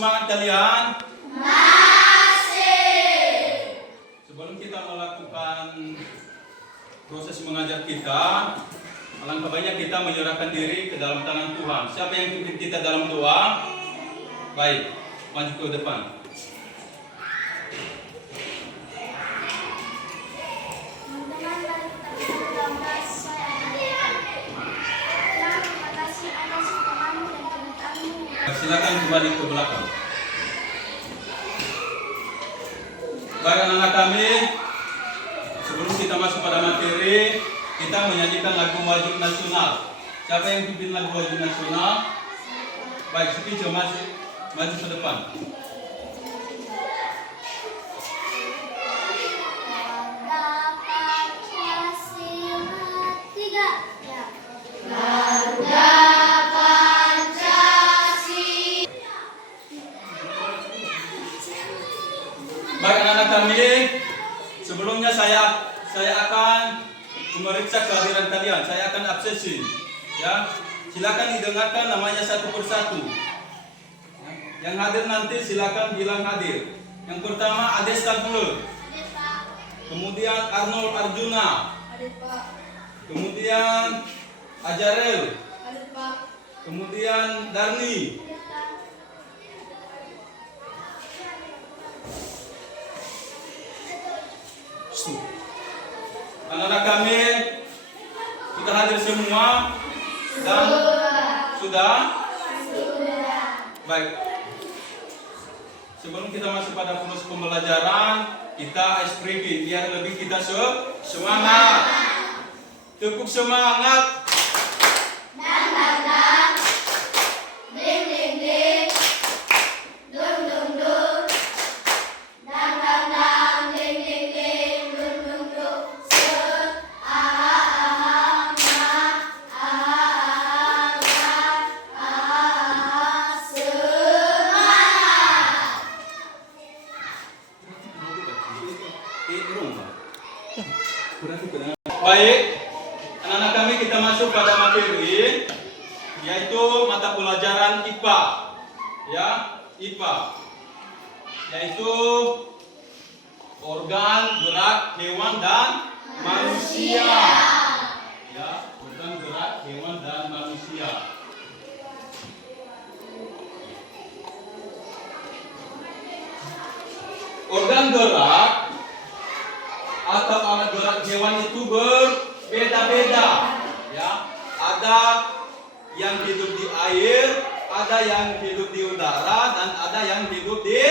semangat kalian? Masih. Sebelum kita melakukan proses mengajar kita, alangkah baiknya kita menyerahkan diri ke dalam tangan Tuhan. Siapa yang pimpin kita dalam doa? Baik, maju ke depan. Silakan kembali ke belakang. Baik anak-anak kami, sebelum kita masuk pada materi, kita menyanyikan lagu wajib nasional. Siapa yang pimpin lagu wajib nasional? Baik, Siti coba maju ke depan. Baik anak-anak kami, sebelumnya saya akan memeriksa kehadiran kalian. Saya akan absensi. Ya, silakan didengarkan namanya satu persatu. Yang hadir nanti silakan bilang hadir. Yang pertama Ades Tanpul. Kemudian Arnold Arjuna. Kemudian Ajarel. Kemudian Darni. Anak-anak kami sudah hadir semua dan sudah? Baik. Sebelum kita masuk pada proses pembelajaran, kita ice breaking biar lebih kita semangat. Cukup semangat. Baik, anak-anak kami kita masuk pada materi yaitu mata pelajaran IPA. Ya, IPA. Yaitu organ gerak hewan dan manusia. Ya, organ gerak hewan dan manusia. Organ gerak atau alat gerak hewan itu berbeda-beda, ya. Ada yang hidup di air, ada yang hidup di udara, dan ada yang hidup di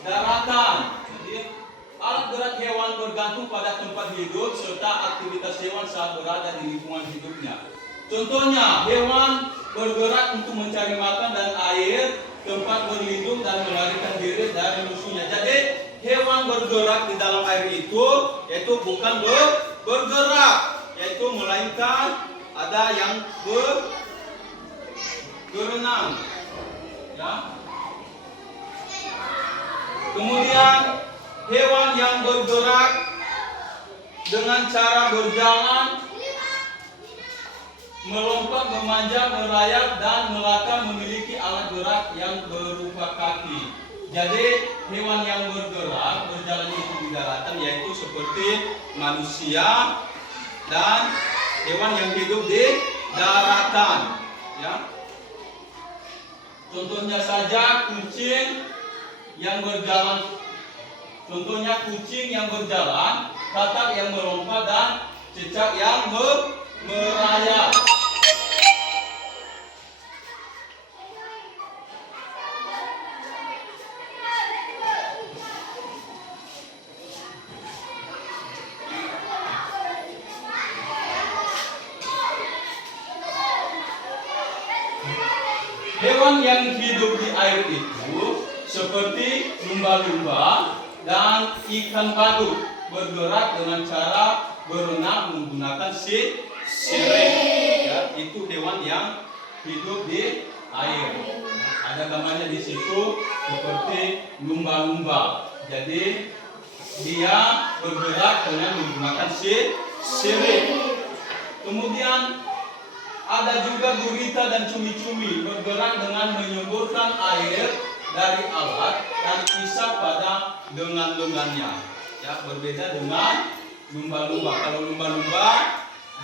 daratan. Jadi alat gerak hewan bergantung pada tempat hidup serta aktivitas hewan saat berada di lingkungan hidupnya. Contohnya, hewan bergerak untuk mencari makan dan air, tempat berlindung dan melarikan diri dari musuhnya. Jadi hewan bergerak di dalam air itu yaitu bukan bergerak, yaitu melainkan ada yang berenang. Ya. Kemudian hewan yang bergerak dengan cara berjalan, melompat, memanjat, merayap, dan melangkah memiliki alat gerak yang berupa kaki. Jadi hewan yang bergerak berjalan itu di daratan yaitu seperti manusia dan hewan yang hidup di daratan. Ya. Contohnya saja kucing yang berjalan. Contohnya kucing yang berjalan, katak yang melompat, dan cicak yang merayap. Hewan yang hidup di air itu seperti lumba-lumba dan ikan badut bergerak dengan cara berenang menggunakan sirip. Ya, itu hewan yang hidup di air. Ada gambarnya di situ seperti lumba-lumba. Jadi dia bergerak dengan menggunakan sirip. Kemudian ada juga gurita dan cumi-cumi bergerak dengan menyemburkan air dari alat dan bisa pada lengan-lengannya. Ya, berbeda dengan lumba-lumba. Kalau lumba-lumba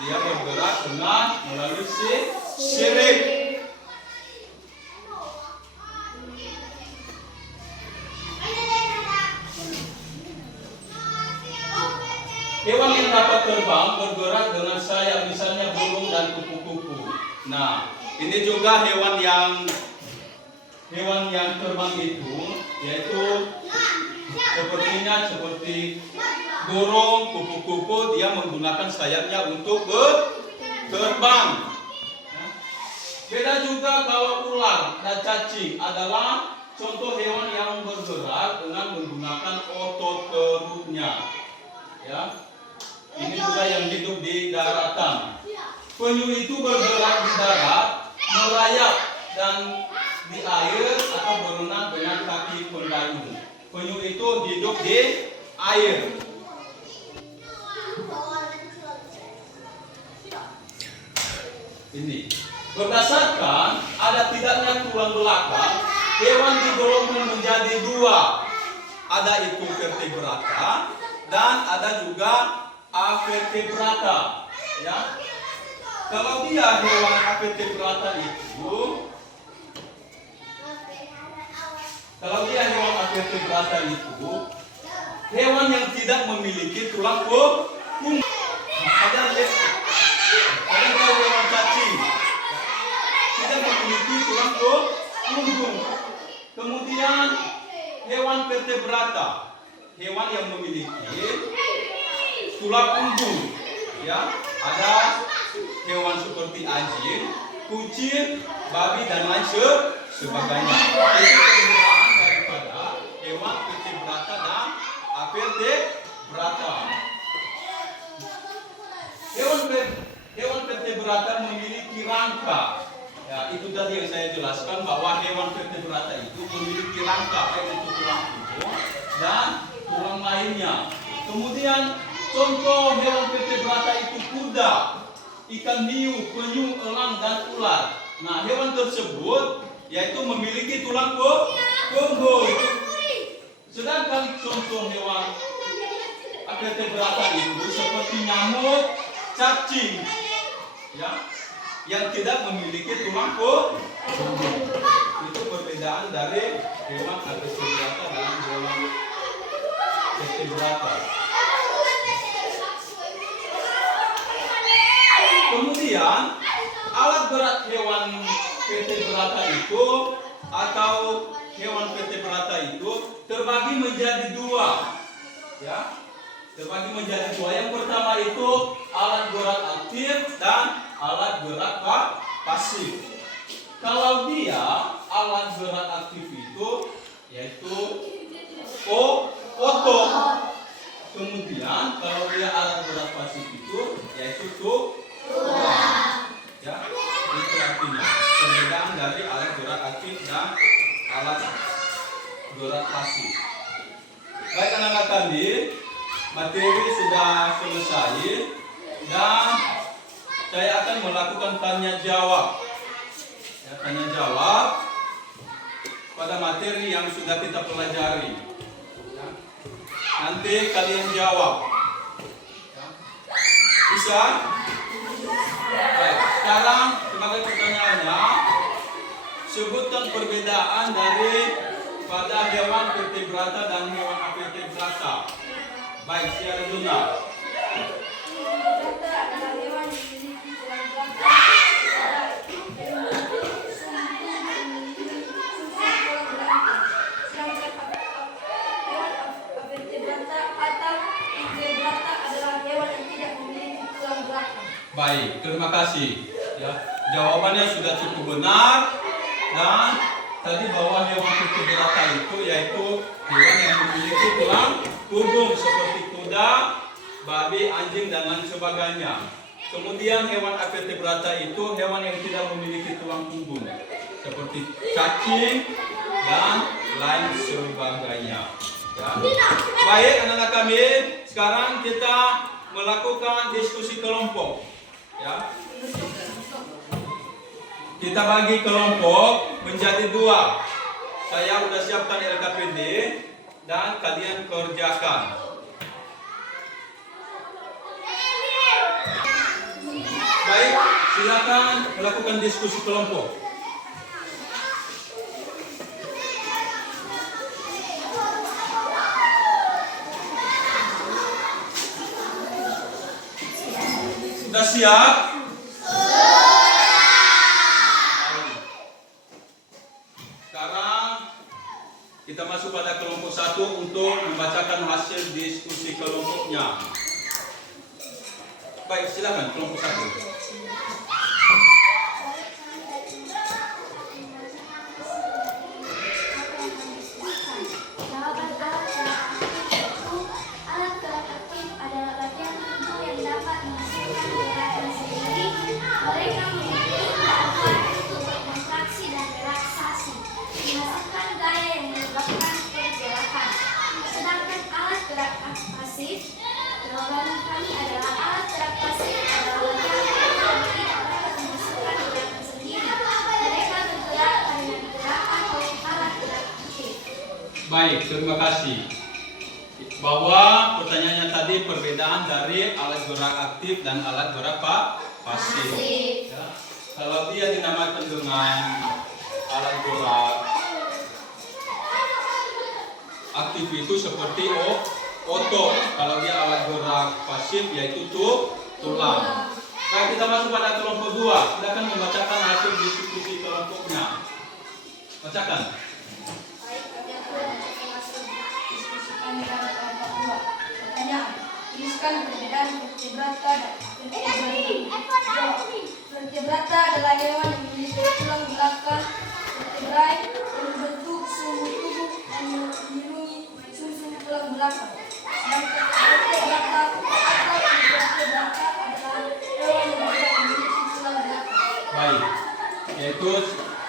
dia bergerak dengan melalui sirip. Hewan yang dapat terbang bergerak dengan sayap, misalnya burung dan kupu-kupu. Nah, ini juga hewan yang terbang itu, yaitu seperti burung, kupu-kupu, dia menggunakan sayapnya untuk terbang. Beda juga kalau ular dan cacing adalah contoh hewan yang bergerak dengan menggunakan otot perutnya. Ya, ini juga yang hidup di daratan. Penyu itu bergerak di darat, merayap dan di air atau berenang dengan kaki pendayung. Penyu itu hidup di air. Ini berdasarkan ada tidaknya tulang belakang, hewan digolongkan menjadi dua. Ada itu vertebrata dan ada juga avertebrata. Ya, kalau dia hewan avertebrata itu, hewan yang tidak memiliki tulang punggung. Ada hewan cacing tidak memiliki tulang punggung. Kemudian hewan vertebrata, hewan yang memiliki tulang punggung. Ya, ada hewan seperti anjing, kucing, babi dan lain sebagainya. Itu perbedaan daripada hewan vertebrata dan avertebrata. Hewan vertebrata memiliki rangka. Ya, itu tadi yang saya jelaskan bahwa hewan vertebrata itu memiliki rangka, yaitu tulang punggung dan tulang lainnya. Kemudian contoh hewan vertebrata itu kuda, ikan hiu, penyu, elang dan ular. Nah, hewan tersebut yaitu memiliki tulang punggung. Sedangkan contoh hewan vertebrata itu seperti nyamuk, cacing, ya, yang tidak memiliki tulang punggung. Itu perbedaan dari hewan vertebrata dan hewan vertebrata. Kemudian alat berat hewan vertebrata itu atau hewan vertebrata itu terbagi menjadi dua. Ya, terbagi menjadi dua. Yang pertama itu alat berat aktif dan alat berat pasif. Kalau dia alat berat aktif itu yaitu otot. Kemudian kalau dia alat berat pasif itu yaitu tulang. Ya, itu artinya perbedaan dari alat berat aktif dan alat berat pasif. Baik anak-anak tadi, materi sudah selesai dan saya akan melakukan tanya jawab. Ya, tanya jawab pada materi yang sudah kita pelajari. Ya. Nanti kalian jawab. Ya. Bisa? Baik, sekarang sebagai pertanyaannya, sebutkan perbedaan dari pada hewan vertebrata dan hewan avertebrata. Baik, secara jumlah. Baik, terima kasih. Ya, jawabannya sudah cukup benar dan tadi bahwa hewan vertebrata itu yaitu hewan yang memiliki tulang punggung seperti kuda, babi, anjing dan lain sebagainya. Kemudian hewan avertebrata itu hewan yang tidak memiliki tulang punggung seperti cacing dan lain sebagainya. Ya. Baik anak-anak kami, sekarang kita melakukan diskusi kelompok. Ya. Kita bagi kelompok menjadi dua. Saya sudah sudah siapkan LKPD dan kalian kerjakan. Baik, silakan melakukan diskusi kelompok. Sudah siap? Sekarang kita masuk pada kelompok 1 untuk membacakan hasil diskusi kelompoknya. Baik, silakan kelompok 1. Jawaban kami adalah alat gerak pasif adalah bagian yang tidak memasukkan gerakan sendiri. Mereka bergerak dengan gerakan oleh alat gerak aktif. Baik, terima kasih. Bahwa pertanyaannya tadi perbedaan dari alat gerak aktif dan alat gerak pasif. Ya. Kalau dia dinamakan dengan alat gerak aktif itu seperti otot. Kalau dia alat gerak pasif yaitu tulang. Baik, kita masuk pada kelompok 2. Silakan membacakan hasil diskusi kelompoknya. Bacakan. Baik, kami akan membacakan hasil diskusi kami dalam kelompok 2. Pertanyaan: tuliskan perbedaan vertebrata dan vertebrata. Vertebrata adalah hewan yang memiliki tulang belakang vertebrae yang membentuk sumbu tubuh dan melindungi sumsum tulang belakang. Sedangkan vertebrata atau vertebrata adalah hewan yang tidak memiliki tulang belakang. Baik, yaitu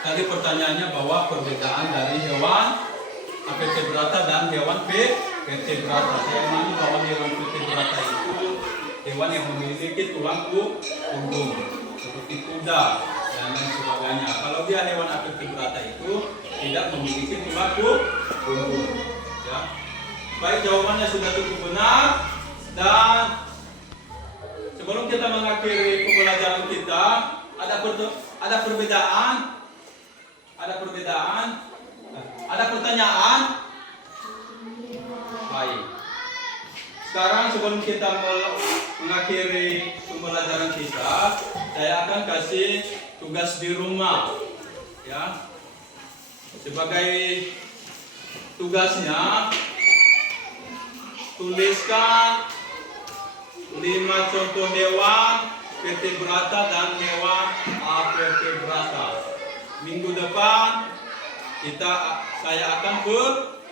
tadi pertanyaannya bahwa perbedaan dari hewan vertebrata dan hewan vertebrata. Saya memahami bahwa hewan vertebrata itu hewan yang memiliki tulang punggung seperti kuda dan lain sebagainya. Kalau dia hewan vertebrata itu tidak memiliki tulang punggung. Ya. Baik, jawabannya sudah cukup benar. Dan sebelum kita mengakhiri pembelajaran kita, ada perbedaan, ada pertanyaan. Baik. Sekarang sebelum kita mengakhiri pembelajaran kita, saya akan kasih tugas di rumah. Ya. Sebagai tugasnya, tuliskan 5 contoh hewan vertebrata dan hewan avertebrata. Minggu depan saya akan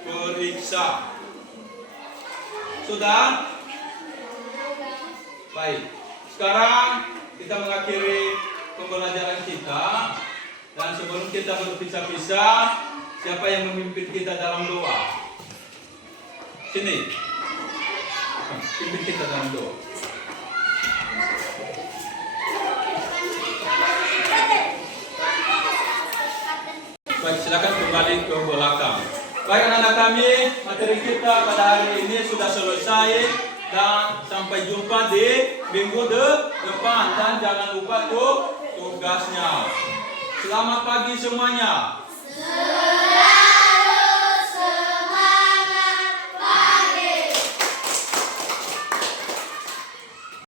periksa. Sudah? Baik. Sekarang kita mengakhiri pembelajaran kita. Dan sebelum kita berpisah-pisah, siapa yang memimpin kita dalam doa? Sini. Pimpin kita dalam doa. Baik, silakan kembali ke belakang. Baik anak-anak kami, materi kita pada hari ini sudah selesai. Dan sampai jumpa di minggu depan. Dan jangan lupa tugasnya. Selamat pagi semuanya.